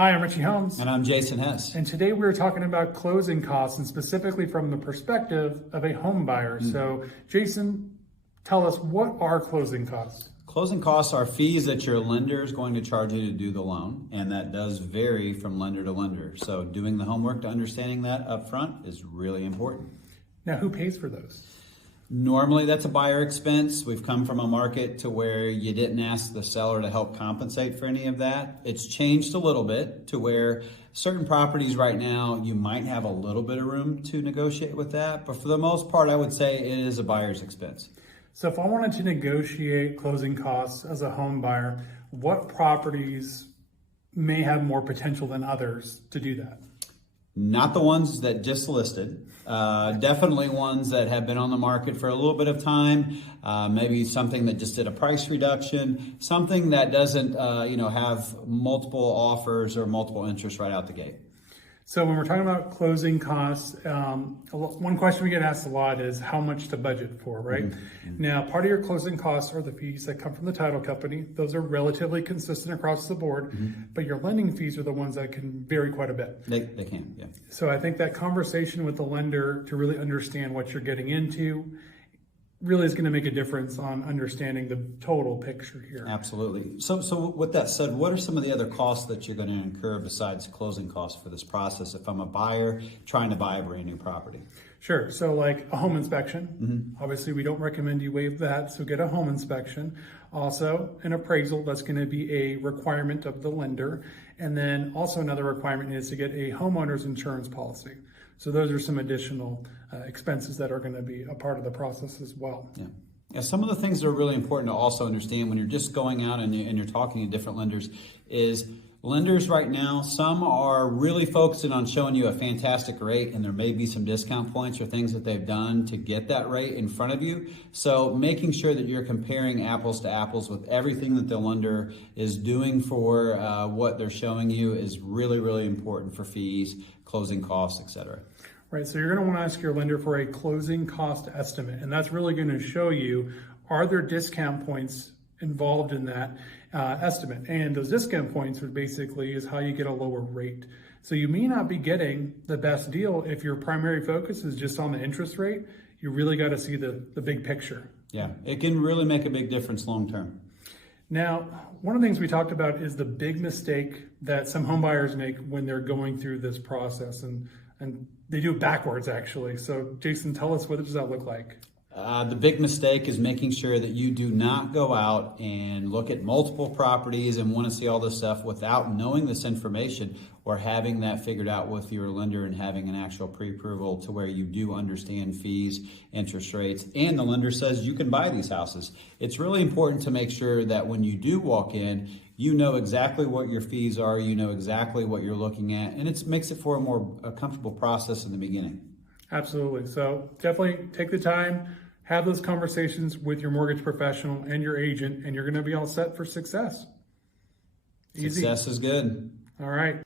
Hi, I'm Richie Holmes. And I'm Jason Hess. And today we're talking about closing costs, and specifically from the perspective of a home buyer. So Jason, tell us, what are closing costs? Closing costs are fees that your lender is going to charge you to do the loan, and that does vary from lender to lender. So doing the homework to understanding that up front is really important. Now, who pays for those? Normally that's a buyer expense. We've come from a market to where you didn't ask the seller to help compensate for any of that. It's changed a little bit to where certain properties right now, you might have a little bit of room to negotiate with that. But for the most part, I would say it is a buyer's expense. So if I wanted to negotiate closing costs as a home buyer, what properties may have more potential than others to do that? Not the ones that just listed. Definitely ones that have been on the market for a little bit of time. Maybe something that just did a price reduction. Something that doesn't, have multiple offers or multiple interests right out the gate. So when we're talking about closing costs, one question we get asked a lot is how much to budget for, right? Mm-hmm. Now, part of your closing costs are the fees that come from the title company. Those are relatively consistent across the board, but your lending fees are the ones that can vary quite a bit. They can, yeah. So I think that conversation with the lender to really understand what you're getting into really is going to make a difference on understanding the total picture here. Absolutely. So with that said, what are some of the other costs that you're going to incur besides closing costs for this process if I'm a buyer trying to buy a brand new property? Sure. So like a home inspection, obviously we don't recommend you waive that. So get a home inspection. Also an appraisal, that's going to be a requirement of the lender. And then also another requirement is to get a homeowner's insurance policy. So those are some additional expenses that are going to be a part of the process as well. Yeah, some of the things that are really important to also understand when you're just going out and you're talking to different lenders is lenders right now, some are really focusing on showing you a fantastic rate, and there may be some discount points or things that they've done to get that rate in front of you. So making sure that you're comparing apples to apples with everything that the lender is doing for what they're showing you is really, really important for fees, closing costs, etc. Right, so you're going to want to ask your lender for a closing cost estimate, and that's really going to show you, are there discount points involved in that estimate? And those discount points would basically is how you get a lower rate. So you may not be getting the best deal if your primary focus is just on the interest rate. You really got to see the big picture. Yeah, it can really make a big difference long term. Now, one of the things we talked about is the big mistake that some home buyers make when they're going through this process, and they do it backwards actually. So Jason, tell us, what does that look like? The big mistake is making sure that you do not go out and look at multiple properties and want to see all this stuff without knowing this information or having that figured out with your lender and having an actual pre-approval to where you do understand fees, interest rates, and the lender says you can buy these houses. It's really important to make sure that when you do walk in, you know exactly what your fees are, you know exactly what you're looking at, and it makes it for a comfortable process in the beginning. Absolutely. So definitely take the time, have those conversations with your mortgage professional and your agent, and you're going to be all set for success. Easy. Success is good. All right.